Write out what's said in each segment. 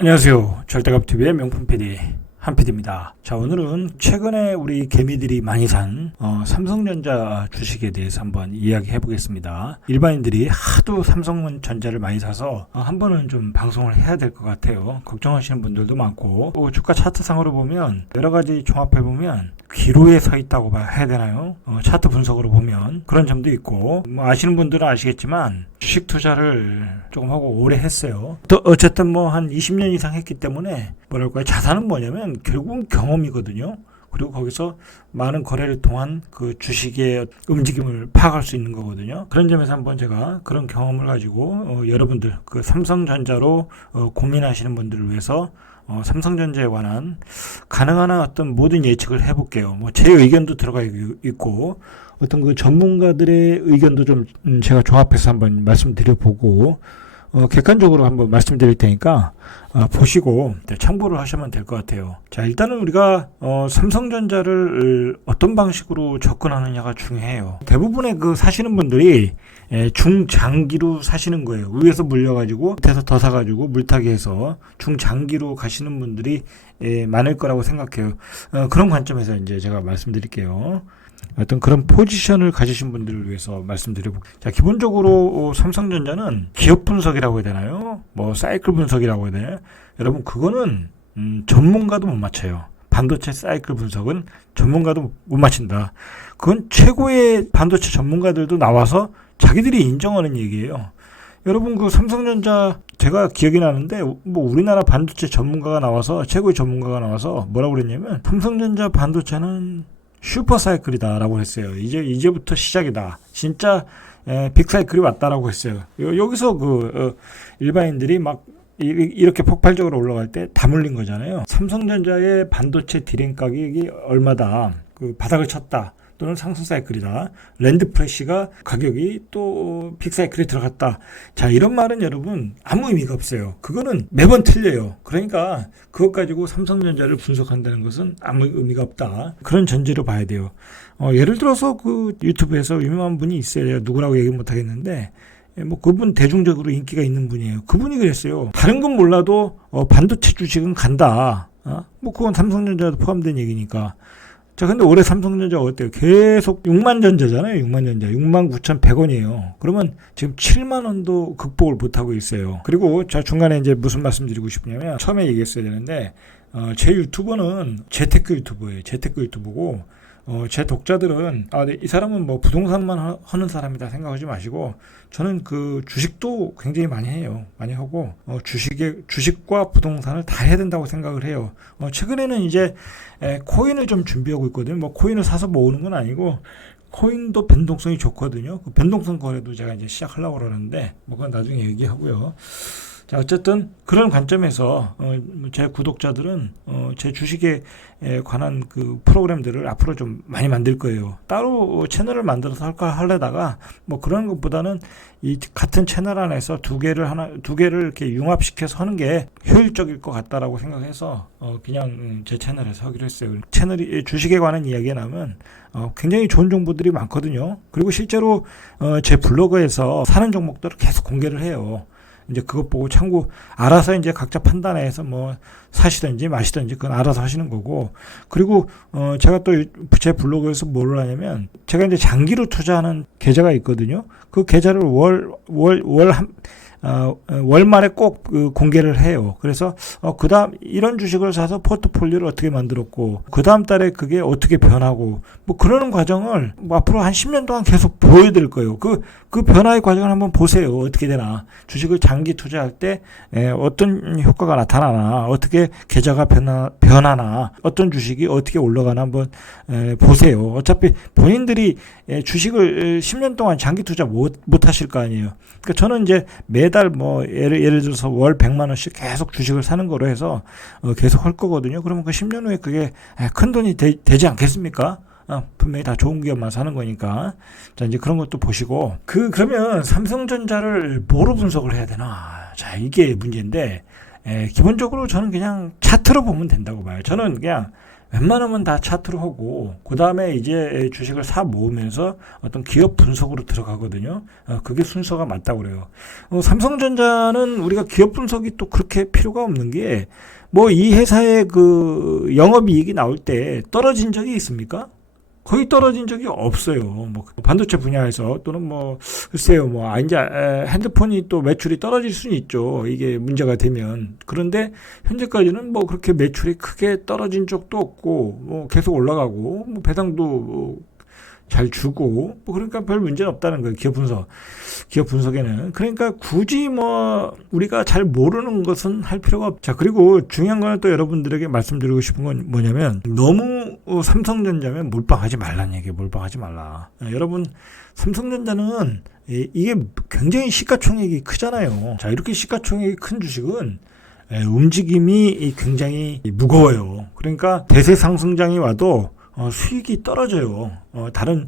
안녕하세요. 절대값TV의 명품 PD 한PD입니다. 자, 오늘은 최근에 우리 개미들이 많이 산 삼성전자 주식에 대해서 한번 이야기해 보겠습니다. 일반인들이 하도 삼성전자를 많이 사서 한 번은 좀 방송을 해야 될 것 같아요. 걱정하시는 분들도 많고, 또 주가 차트상으로 보면 여러 가지 종합해 보면 기로에 서 있다고 해야 되나요? 차트 분석으로 보면 그런 점도 있고, 아시는 분들은 아시겠지만 주식 투자를 조금 하고 오래 했어요. 또 어쨌든 한 20년 이상 했기 때문에 뭐랄까요? 자산은 뭐냐면 결국은 경험이거든요. 그리고 거기서 많은 거래를 통한 그 주식의 움직임을 파악할 수 있는 거거든요. 그런 점에서 한번 제가 그런 경험을 가지고 여러분들 그 삼성전자로 고민하시는 분들을 위해서 삼성전자에 관한 가능한 어떤 모든 예측을 해볼게요. 제 의견도 들어가 있고 어떤 그 전문가들의 의견도 좀 제가 조합해서 한번 말씀드려보고 객관적으로 한번 말씀드릴 테니까 보시고 참고를 하시면 될 것 같아요. 자, 일단은 우리가 삼성전자를 어떤 방식으로 접근하느냐가 중요해요. 대부분의 그 사시는 분들이 중장기로 사시는 거예요. 위에서 물려가지고 밑에서 더 사가지고 물타기해서 중장기로 가시는 분들이 많을 거라고 생각해요. 그런 관점에서 이제 제가 말씀드릴게요. 어떤 그런 포지션을 가지신 분들을 위해서 말씀드려볼게요. 자, 기본적으로 삼성전자는 기업 분석이라고 해야 되나요? 사이클 분석이라고 해야 되나요? 여러분, 그거는 전문가도 못 맞춰요. 반도체 사이클 분석은 전문가도 못 맞춘다. 그건 최고의 반도체 전문가들도 나와서 자기들이 인정하는 얘기예요. 여러분, 그 삼성전자 제가 기억이 나는데 우리나라 반도체 전문가가 나와서, 최고의 전문가가 나와서 뭐라고 그랬냐면, 삼성전자 반도체는 슈퍼사이클이다 라고 했어요. 이제부터 시작이다. 진짜 빅사이클이 왔다라고 했어요. 여기서 일반인들이 막 이렇게 폭발적으로 올라갈 때 다 물린 거잖아요. 삼성전자의 반도체 디램 가격이 얼마다, 바닥을 쳤다, 또는 상승 사이클이다, 랜드 프레시가 가격이 또 빅사이클에 들어갔다. 자, 이런 말은 여러분 아무 의미가 없어요. 그거는 매번 틀려요. 그러니까 그것 가지고 삼성전자를 분석한다는 것은 아무 의미가 없다. 그런 전제로 봐야 돼요. 예를 들어서 유튜브에서 유명한 분이 있어요. 누구라고 얘기 못 하겠는데, 그분 대중적으로 인기가 있는 분이에요. 그분이 그랬어요. 다른 건 몰라도 반도체 주식은 간다. 그건 삼성전자도 포함된 얘기니까. 자, 근데 올해 삼성전자가 어때요? 계속 6만 전자잖아요. 6만 전자. 69,100원이에요. 그러면 지금 7만 원도 극복을 못하고 있어요. 그리고 자, 중간에 이제 무슨 말씀 드리고 싶냐면, 처음에 얘기했어야 되는데, 제 유튜버는 재테크 유튜버예요. 재테크 유튜버고, 제 독자들은 네, 이 사람은 부동산만 하는 사람이다 생각하지 마시고, 저는 주식도 굉장히 많이 해요. 많이 하고 주식과 부동산을 다 해야 된다고 생각을 해요. 최근에는 이제 코인을 좀 준비하고 있거든요. 코인을 사서 모으는 건 아니고, 코인도 변동성이 좋거든요. 그 변동성 거래도 제가 이제 시작하려고 그러는데 그건 나중에 얘기하고요. 자, 어쨌든 그런 관점에서 제 구독자들은 제 주식에 관한 프로그램들을 앞으로 좀 많이 만들 거예요. 따로 채널을 만들어서 하려다가 그런 것보다는 이 같은 채널 안에서 두 개를 이렇게 융합시켜서 하는 게 효율적일 것 같다라고 생각해서 그냥 제 채널에서 하기로 했어요. 채널이 주식에 관한 이야기가 나오면 굉장히 좋은 정보들이 많거든요. 그리고 실제로 제 블로그에서 사는 종목들을 계속 공개를 해요. 이제 그것 보고 참고 알아서 이제 각자 판단해서 사시든지 마시든지 그건 알아서 하시는 거고. 그리고 제가 또 제 블로그에서 뭘 하냐면, 제가 이제 장기로 투자하는 계좌가 있거든요. 그 계좌를 월말에 꼭 공개를 해요. 그래서 그다음 이런 주식을 사서 포트폴리오를 어떻게 만들었고, 그다음 달에 그게 어떻게 변하고, 그러는 과정을 앞으로 한 10년 동안 계속 보여드릴 거예요. 그 변화의 과정을 한번 보세요. 어떻게 되나. 주식을 장기 투자할 때 어떤 효과가 나타나나, 어떻게 계좌가 변하나, 어떤 주식이 어떻게 올라가나 한번 보세요. 어차피 본인들이 주식을 10년 동안 장기 투자 못 하실 거 아니에요. 그러니까 저는 이제 매달 예를 들어서 월 100만 원씩 계속 주식을 사는 거로 해서 계속 할 거거든요. 그러면 그 10년 후에 그게 큰 돈이 되지 않겠습니까? 분명히 다 좋은 기업만 사는 거니까. 자, 이제 그런 것도 보시고. 그러면 삼성전자를 뭐로 분석을 해야 되나? 자, 이게 문제인데, 기본적으로 저는 그냥 차트로 보면 된다고 봐요. 저는 그냥 웬만하면 다 차트로 하고 그 다음에 이제 주식을 사 모으면서 어떤 기업 분석으로 들어가거든요. 그게 순서가 맞다고 그래요. 삼성전자는 우리가 기업 분석이 또 그렇게 필요가 없는 게 뭐 이 회사의 그 영업이익이 나올 때 떨어진 적이 있습니까? 거의 떨어진 적이 없어요. 뭐 반도체 분야에서 또는 뭐 글쎄요, 뭐 이제 핸드폰이 또 매출이 떨어질 수는 있죠. 이게 문제가 되면. 그런데 현재까지는 뭐 그렇게 매출이 크게 떨어진 적도 없고 뭐 계속 올라가고 뭐 배당도 잘 주고 뭐 그러니까 별 문제는 없다는 거예요. 기업 분석에는. 그러니까 굳이 뭐 우리가 잘 모르는 것은 할 필요가 없죠. 자, 그리고 중요한 거는 또 여러분들에게 말씀드리고 싶은 건 뭐냐면 너무 삼성전자면 몰빵하지 말라는 얘기예요. 몰빵하지 말라. 여러분, 삼성전자는 이게 굉장히 시가총액이 크잖아요. 자, 이렇게 시가총액이 큰 주식은 움직임이 굉장히 무거워요. 그러니까 대세 상승장이 와도 수익이 떨어져요. 다른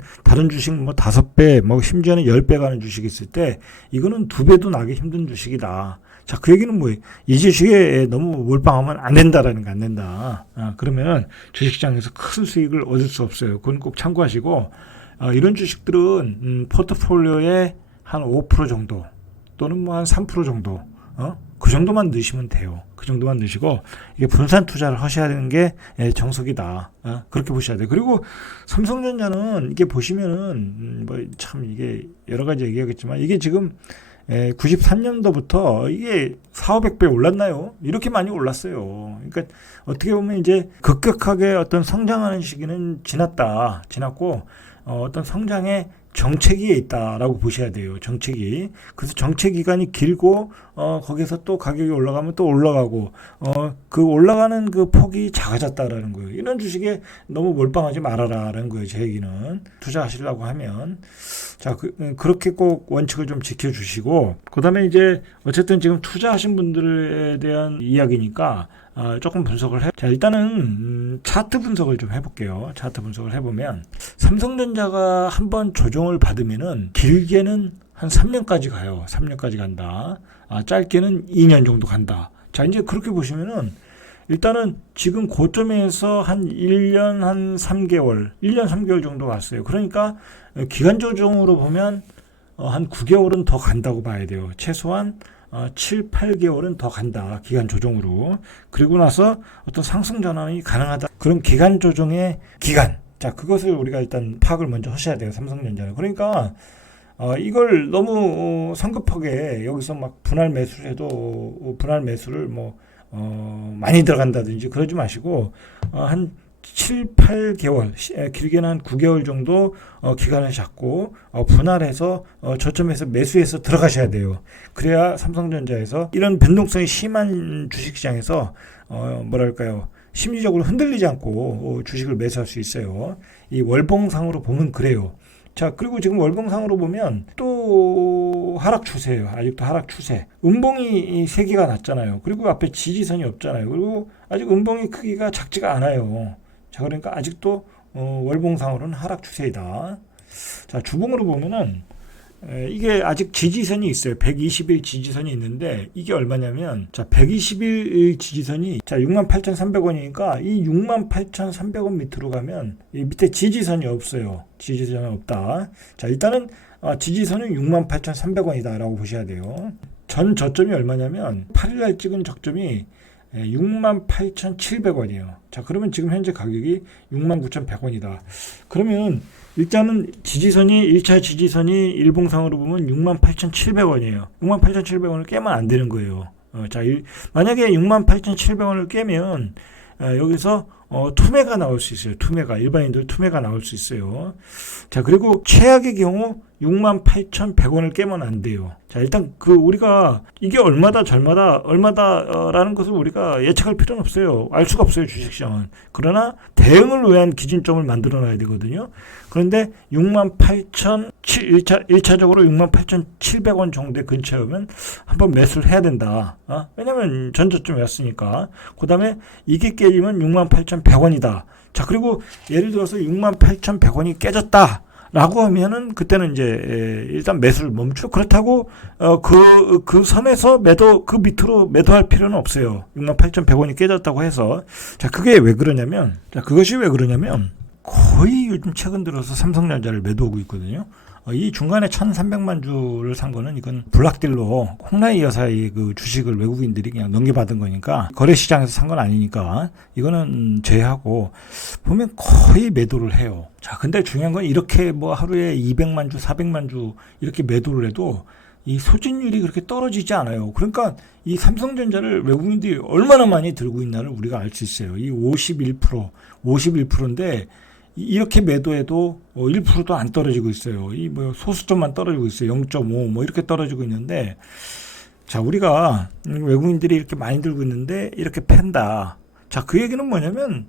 주식 뭐 5배, 뭐 심지어는 10배 가는 주식이 있을 때 이거는 2배도 나기 힘든 주식이다. 자, 그 얘기는 뭐예요? 이 주식에 너무 몰빵하면 안 된다라는 거, 안 된다. 그러면 주식시장에서 큰 수익을 얻을 수 없어요. 그건 꼭 참고하시고, 이런 주식들은 포트폴리오에 한 5% 정도 또는 뭐 한 3% 정도, 그 정도만 넣으시면 돼요. 그 정도만 넣으시고 이게 분산 투자를 하셔야 되는 게 정석이다. 그렇게 보셔야 돼요. 그리고 삼성전자는 이게 보시면은 뭐 참 이게 여러 가지 얘기하겠지만 이게 지금 93년도부터 이게 4,500배 올랐나요? 이렇게 많이 올랐어요. 그러니까 어떻게 보면 이제 급격하게 어떤 성장하는 시기는 지났고 어떤 성장의 정체기에 있다라고 보셔야 돼요. 정체기. 그래서 정체 기간이 길고 거기서 또 가격이 올라가면 또 올라가고 그 올라가는 그 폭이 작아졌다라는 거예요. 이런 주식에 너무 몰빵하지 말아라라는 거예요. 제 얘기는. 투자하시려고 하면 자, 그렇게 꼭 원칙을 좀 지켜주시고 그다음에 이제 어쨌든 지금 투자하신 분들에 대한 이야기니까 조금 분석을 자, 일단은 차트 분석을 좀 해볼게요. 차트 분석을 해보면 삼성전자가 한번 조정을 받으면은 길게는 한 3년까지 가요. 3년까지 간다. 짧게는 2년 정도 간다. 자, 이제 그렇게 보시면은 일단은 지금 고점에서 한 1년 한 3개월, 1년 3개월 정도 왔어요. 그러니까 기간 조정으로 보면 한 9개월은 더 간다고 봐야 돼요. 최소한 7, 8개월은 더 간다. 기간 조정으로. 그리고 나서 어떤 상승 전환이 가능하다. 그런 기간 조정의 기간. 자, 그것을 우리가 일단 파악을 먼저 하셔야 돼요. 삼성전자는. 그러니까 이걸 너무 성급하게 여기서 막 분할 매수를 해도 분할 매수를 뭐 많이 들어간다든지 그러지 마시고 한 7, 8개월, 길게는 한 9개월 정도 기간을 잡고 분할해서 저점에서 매수해서 들어가셔야 돼요. 그래야 삼성전자에서 이런 변동성이 심한 주식시장에서 뭐랄까요, 심리적으로 흔들리지 않고 주식을 매수할 수 있어요. 이 월봉상으로 보면 그래요. 자, 그리고 지금 월봉상으로 보면 또 하락 추세예요. 아직도 하락 추세. 음봉이 3개가 났잖아요. 그리고 앞에 지지선이 없잖아요. 그리고 아직 음봉이 크기가 작지가 않아요. 자, 그러니까 아직도 월봉상으로는 하락 추세이다. 자, 주봉으로 보면은 이게 아직 지지선이 있어요. 120일 지지선이 있는데 이게 얼마냐면 자, 120일 지지선이 자 68,300원이니까 이 68,300원 밑으로 가면 이 밑에 지지선이 없어요. 지지선이 없다. 자, 일단은 지지선은 68,300원이다 라고 보셔야 돼요. 전 저점이 얼마냐면 8일날 찍은 저점이 68,700원이에요. 자, 그러면 지금 현재 가격이 69,100원이다. 그러면 일단은 지지선이 1차 지지선이 일봉상으로 보면 68,700원이에요. 68,700원을 깨면 안 되는 거예요. 자, 만약에 68,700원을 깨면 여기서 투매가 나올 수 있어요. 투매가. 일반인들 투매가 나올 수 있어요. 자, 그리고 최악의 경우 68,100원을 깨면 안 돼요. 자, 일단 우리가 이게 얼마다라는 것을 우리가 예측할 필요는 없어요. 알 수가 없어요, 주식시장은. 그러나 대응을 위한 기준점을 만들어 놔야 되거든요. 그런데 1차적으로 68,700원 정도 근처에 오면 한번 매수를 해야 된다. 왜냐면 전저점이 왔으니까. 그 다음에 이게 깨지면 68,100원이다. 자, 그리고 예를 들어서 68,100원이 깨졌다. 라고 하면은 그때는 이제 일단 매수를 멈추고 그렇다고 그 선에서 그 밑으로 매도할 필요는 없어요. 68,100원이 깨졌다고 해서. 자, 그게 왜 그러냐면, 그것이 왜 그러냐면 거의 요즘 최근 들어서 삼성전자를 매도하고 있거든요. 이 중간에 1,300만 주를 산 거는 이건 블락딜로 홍라이 여사의 그 주식을 외국인들이 그냥 넘겨받은 거니까 거래시장에서 산 건 아니니까 이거는 제외하고 보면 거의 매도를 해요. 자, 근데 중요한 건 이렇게 뭐 하루에 200만 주, 400만 주 이렇게 매도를 해도 이 소진율이 그렇게 떨어지지 않아요. 그러니까 이 삼성전자를 외국인들이 얼마나 많이 들고 있나를 우리가 알 수 있어요. 이 51%인데 이렇게 매도해도 1%도 안 떨어지고 있어요. 이 뭐 소수점만 떨어지고 있어요. 0.5 뭐 이렇게 떨어지고 있는데, 자, 우리가 외국인들이 이렇게 많이 들고 있는데 이렇게 팬다. 자, 그 얘기는 뭐냐면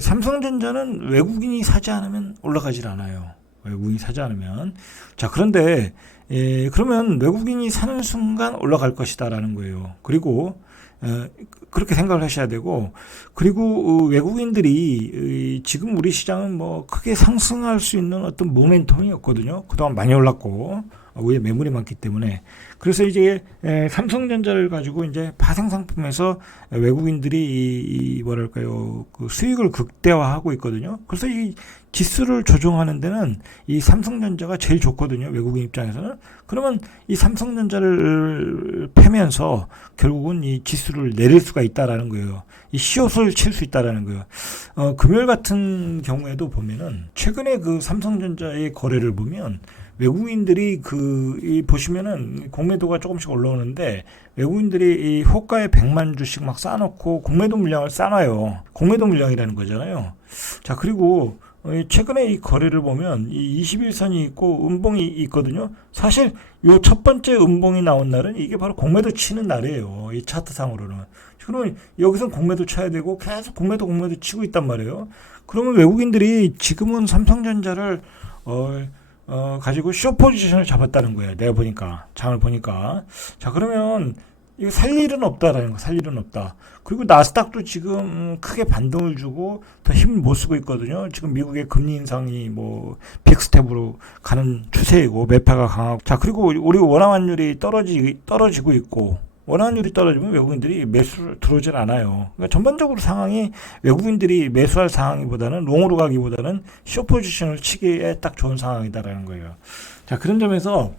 삼성전자는 외국인이 사지 않으면 올라가질 않아요. 외국인이 사지 않으면. 자, 그런데 그러면 외국인이 사는 순간 올라갈 것이다라는 거예요. 그리고 그렇게 생각을 하셔야 되고, 그리고 외국인들이 지금 우리 시장은 뭐 크게 상승할 수 있는 어떤 모멘텀이 없거든요. 그동안 많이 올랐고 위에 매물이 많기 때문에. 그래서 이제 삼성전자를 가지고 이제 파생 상품에서 외국인들이 뭐랄까요, 그 수익을 극대화하고 있거든요. 그래서 이 지수를 조정하는 데는 이 삼성전자가 제일 좋거든요. 외국인 입장에서는. 그러면 이 삼성전자를 패면서 결국은 이 지수를 내릴 수가 있다라는 거예요. 이 시옷을 칠 수 있다라는 거예요. 금요일 같은 경우에도 보면은 최근에 그 삼성전자의 거래를 보면 외국인들이 보시면은 공매도가 조금씩 올라오는데 외국인들이 이 호가에 100만 주씩 막 쌓아놓고 공매도 물량을 쌓아놔요. 공매도 물량이라는 거잖아요. 자, 그리고 최근에 이 거래를 보면 이 21선이 있고 음봉이 있거든요. 사실 요 첫 번째 음봉이 나온 날은 이게 바로 공매도 치는 날이에요. 이 차트상으로는. 그러면 여기서 공매도 쳐야 되고 계속 공매도 치고 있단 말이에요. 그러면 외국인들이 지금은 삼성전자를 가지고 숏 포지션을 잡았다는 거예요. 내가 보니까, 장을 보니까. 자, 그러면 이거 살 일은 없다라는 거, 살 일은 없다. 그리고 나스닥도 지금 크게 반등을 주고 더 힘을 못 쓰고 있거든요. 지금 미국의 금리 인상이 뭐 빅스텝으로 가는 추세이고 매파가 강하고. 자, 그리고 우리 원화 환율이 떨어지고 있고, 원화 환율이 떨어지면 외국인들이 매수를 들어오질 않아요. 그러니까 전반적으로 상황이 외국인들이 매수할 상황이보다는 롱으로 가기보다는 숏 포지션을 치기에 딱 좋은 상황이다라는 거예요. 자, 그런 점에서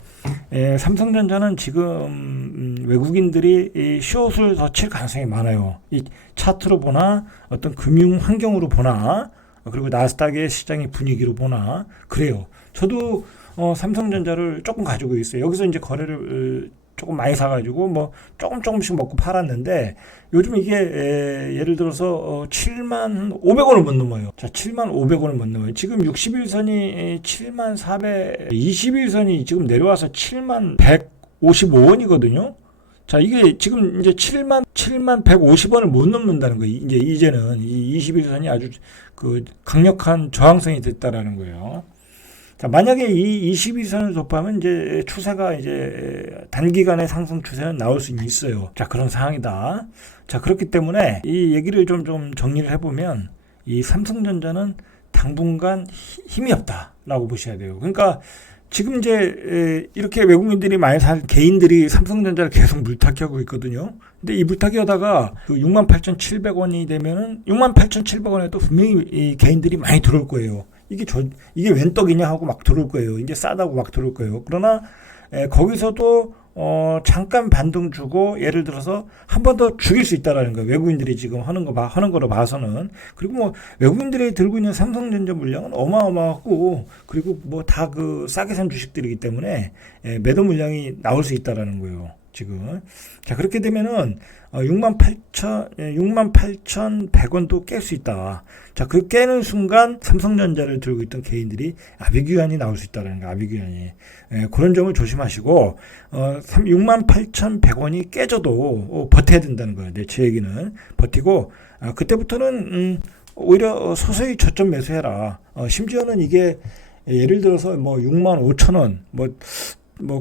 삼성전자는 지금 외국인들이 이 숏을 더 칠 가능성이 많아요. 이 차트로 보나 어떤 금융 환경으로 보나 그리고 나스닥의 시장의 분위기로 보나 그래요. 저도 삼성전자를 조금 가지고 있어요. 여기서 이제 거래를 조금 많이 사가지고 뭐 조금씩 먹고 팔았는데 요즘 이게 예를 들어서 7만 500원을 못 넘어요. 자, 7만 500원을 못 넘어요. 지금 60일선이 7만 400, 21선이 지금 내려와서 7만 155원이거든요. 자, 이게 지금 이제 7만 150원을 못 넘는다는 거예요. 이제는 이 21선이 아주 그 강력한 저항성이 됐다라는 거예요. 자, 만약에 이 22선을 돌파하면 이제 추세가 이제 단기간의 상승 추세는 나올 수 있어요. 자, 그런 상황이다. 자, 그렇기 때문에 이 얘기를 좀 정리를 해보면 이 삼성전자는 당분간 힘이 없다라고 보셔야 돼요. 그러니까 지금 이제 이렇게 외국인들이 많이 산 개인들이 삼성전자를 계속 물타기하고 있거든요. 근데 이 물타기 하다가 그 68,700원이 되면은 68,700원에도 분명히 이 개인들이 많이 들어올 거예요. 이게 웬 떡이냐 하고 막 들어올 거예요. 이제 싸다고 막 들어올 거예요. 그러나 거기서도 잠깐 반등 주고 예를 들어서 한 번 더 죽일 수 있다라는 거예요. 외국인들이 지금 하는 거로 봐서는. 그리고 뭐 외국인들이 들고 있는 삼성전자 물량은 어마어마하고 그리고 뭐 다 그 싸게 산 주식들이기 때문에 매도 물량이 나올 수 있다라는 거예요. 지금. 자, 그렇게 되면은 68,100원도 깰 수 있다. 자, 그 깨는 순간 삼성전자를 들고 있던 개인들이 아비규환이 나올 수 있다는 거, 아비규환이. 그런 점을 조심하시고 68,100원이 깨져도 버텨야 된다는 거예요. 제 얘기는 버티고 그때부터는 오히려 서서히 저점 매수해라. 심지어는 이게 예를 들어서 뭐 65,000원 뭐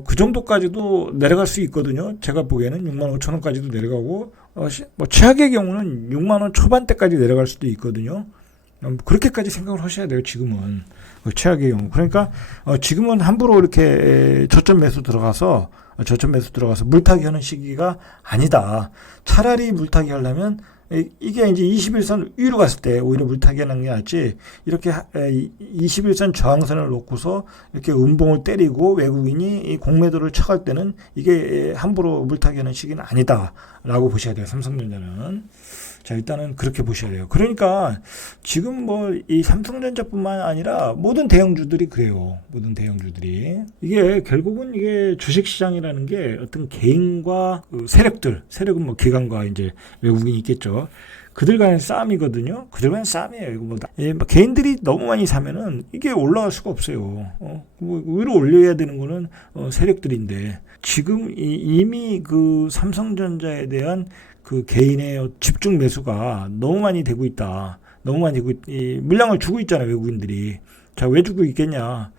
그 정도까지도 내려갈 수 있거든요. 제가 보기에는 65,000원까지도 내려가고 뭐 최악의 경우는 6만원 초반대까지 내려갈 수도 있거든요. 그렇게까지 생각을 하셔야 돼요. 지금은 최악의 경우. 그러니까 지금은 함부로 이렇게 저점 매수 들어가서 물타기 하는 시기가 아니다. 차라리 물타기 하려면 이게 이제 21선 위로 갔을 때 오히려 물타기 하는 게 낫지, 이렇게 21선 저항선을 놓고서 이렇게 음봉을 때리고 외국인이 공매도를 쳐갈 때는 이게 함부로 물타기 하는 시기는 아니다 라고 보셔야 돼요. 삼성전자는. 자, 일단은 그렇게 보셔야 돼요. 그러니까 지금 뭐 이 삼성전자뿐만 아니라 모든 대형주들이 그래요. 모든 대형주들이. 이게 결국은 이게 주식시장이라는 게 어떤 개인과 그 세력은 뭐 기관과 이제 외국인이 있겠죠. 그들 간의 싸움이거든요. 그들 간의 싸움이에요. 이거 뭐 개인들이 너무 많이 사면은 이게 올라갈 수가 없어요. 뭐 위로 올려야 되는 거는 세력들인데, 지금 이미 그 삼성전자에 대한 그 개인의 집중 매수가 너무 많이 되고 있다. 너무 많이 되고 물량을 주고 있잖아요, 외국인들이. 자, 왜 주고 있겠냐?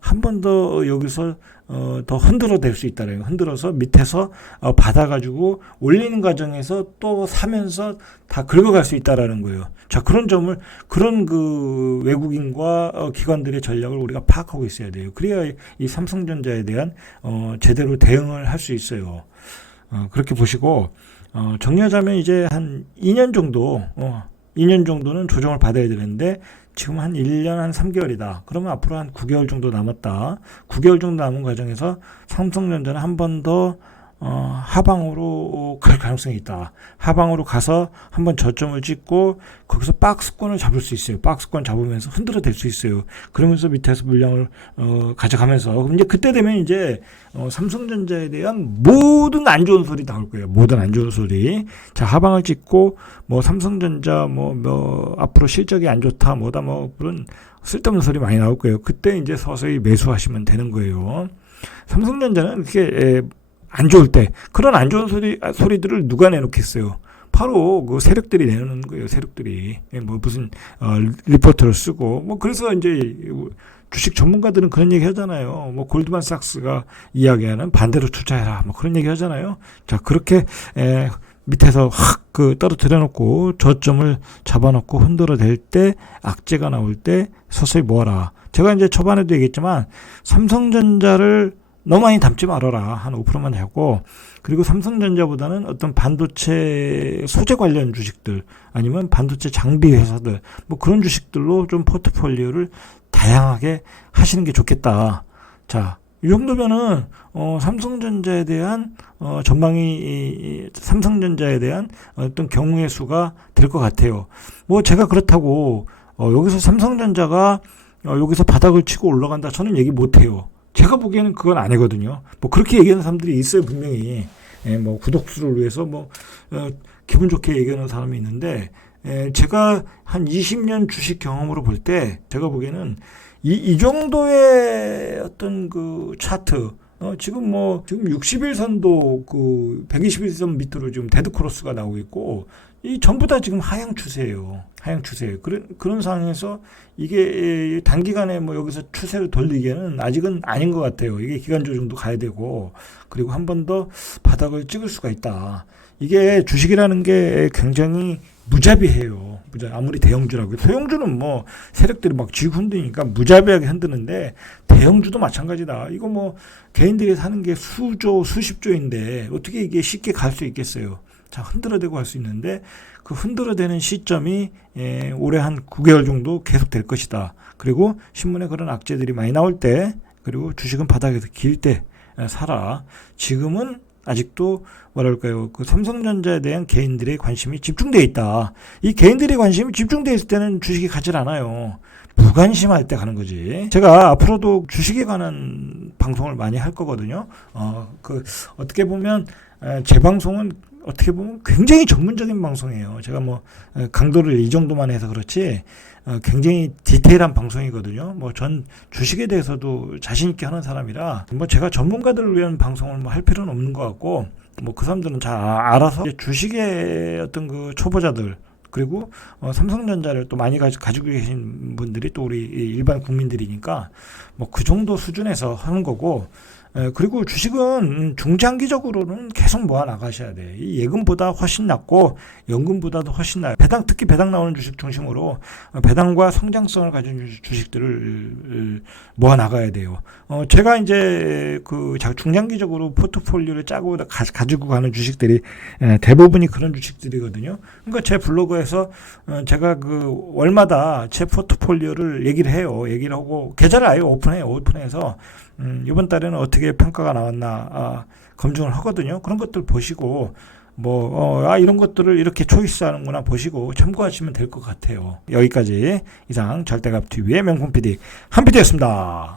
한 번 더 여기서 더 흔들어 댈 수 있다래요. 흔들어서 밑에서 받아가지고 올리는 과정에서 또 사면서 다 긁어갈 수 있다라는 거예요. 자, 그런 그 외국인과 기관들의 전략을 우리가 파악하고 있어야 돼요. 그래야 이 삼성전자에 대한 제대로 대응을 할 수 있어요. 그렇게 보시고, 정리하자면 이제 한 2년 정도는 조정을 받아야 되는데, 지금 한 1년 한 3개월이다. 그러면 앞으로 한 9개월 정도 남았다. 9개월 정도 남은 과정에서 삼성전자는 한 번 더 하방으로 갈 가능성이 있다. 하방으로 가서 한번 저점을 찍고 거기서 박스권을 잡을 수 있어요. 박스권 잡으면서 흔들어 댈 수 있어요. 그러면서 밑에서 물량을 가져가면서, 그럼 이제 그때 되면 이제 삼성전자에 대한 모든 안 좋은 소리 나올 거예요. 모든 안 좋은 소리. 자, 하방을 찍고 뭐 삼성전자 뭐 앞으로 실적이 안 좋다 뭐다 뭐 그런 쓸데없는 소리 많이 나올 거예요. 그때 이제 서서히 매수하시면 되는 거예요. 삼성전자는 이렇게 안 좋을 때 그런 안 좋은 소리들을 누가 내놓겠어요? 바로 그 세력들이 내놓는 거예요. 세력들이 뭐 무슨 리포트를 쓰고 뭐, 그래서 이제 주식 전문가들은 그런 얘기 하잖아요. 뭐 골드만삭스가 이야기하는 반대로 투자해라 뭐 그런 얘기 하잖아요. 자, 그렇게 밑에서 확 떨어뜨려 놓고 저점을 잡아놓고 흔들어 댈 때, 악재가 나올 때 서서히 모아라. 제가 이제 초반에도 얘기했지만 삼성전자를 너무 많이 담지 말아라. 한 5%만 하고, 그리고 삼성전자보다는 어떤 반도체 소재 관련 주식들 아니면 반도체 장비 회사들 뭐 그런 주식들로 좀 포트폴리오를 다양하게 하시는 게 좋겠다. 자, 이 정도면은 삼성전자에 대한 삼성전자에 대한 어떤 경우의 수가 될 것 같아요. 뭐 제가 그렇다고 여기서 삼성전자가 여기서 바닥을 치고 올라간다 저는 얘기 못 해요. 제가 보기에는 그건 아니거든요. 뭐 그렇게 얘기하는 사람들이 있어요, 분명히. 뭐 구독수를 위해서 뭐 기분 좋게 얘기하는 사람이 있는데, 제가 한 20년 주식 경험으로 볼 때 제가 보기에는 이 정도의 어떤 그 차트, 지금 60일선도 그 121선 밑으로 지금 데드 크로스가 나오고 있고, 이 전부 다 지금 하향 추세예요. 하향 추세. 그런 상황에서 이게 단기간에 뭐 여기서 추세를 돌리기에는 아직은 아닌 것 같아요. 이게 기간 조정도 가야 되고, 그리고 한 번 더 바닥을 찍을 수가 있다. 이게 주식이라는 게 굉장히 무자비해요. 아무리 대형주라고. 소형주는 뭐 세력들이 막 쥐고 흔드니까 무자비하게 흔드는데, 대형주도 마찬가지다. 이거 뭐 개인들이 사는 게 수십조인데 어떻게 이게 쉽게 갈 수 있겠어요. 자, 흔들어대고 갈 수 있는데, 그 흔들어대는 시점이 올해 한 9개월 정도 계속 될 것이다. 그리고 신문에 그런 악재들이 많이 나올 때, 그리고 주식은 바닥에서 길 때 사라. 지금은 아직도 뭐랄까요, 그 삼성전자에 대한 개인들의 관심이 집중되어 있다. 이 개인들의 관심이 집중되어 있을 때는 주식이 가질 않아요. 무관심할 때 가는 거지. 제가 앞으로도 주식에 관한 방송을 많이 할 거거든요. 어떻게 보면 제 방송은 어떻게 보면 굉장히 전문적인 방송이에요. 제가 뭐 강도를 이 정도만 해서 그렇지 굉장히 디테일한 방송이거든요. 뭐 전 주식에 대해서도 자신 있게 하는 사람이라 뭐 제가 전문가들을 위한 방송을 뭐 할 필요는 없는 것 같고, 뭐 그 사람들은 잘 알아서 주식의 어떤 그 초보자들, 그리고 삼성전자를 또 많이 가지고 계신 분들이 또 우리 일반 국민들이니까 뭐 그 정도 수준에서 하는 거고, 그리고 주식은 중장기적으로는 계속 모아 나가셔야 돼. 이 예금보다 훨씬 낫고 연금보다도 훨씬 나아요. 배당, 특히 배당 나오는 주식 중심으로 배당과 성장성을 가진 주식들을 모아 나가야 돼요. 제가 이제 그 중장기적으로 포트폴리오를 짜고 가지고 가는 주식들이 대부분이 그런 주식들이거든요. 그러니까 제 블로그에서 제가 그 월마다 제 포트폴리오를 얘기를 해요. 얘기를 하고 계좌를 아예 오픈해요. 오픈해서 이번 달에는 어떻게 평가가 나왔나 검증을 하거든요. 그런 것들 보시고 이런 것들을 이렇게 초이스하는구나 보시고 참고하시면 될 것 같아요. 여기까지 이상 절대값TV의 명품 PD 한 PD였습니다.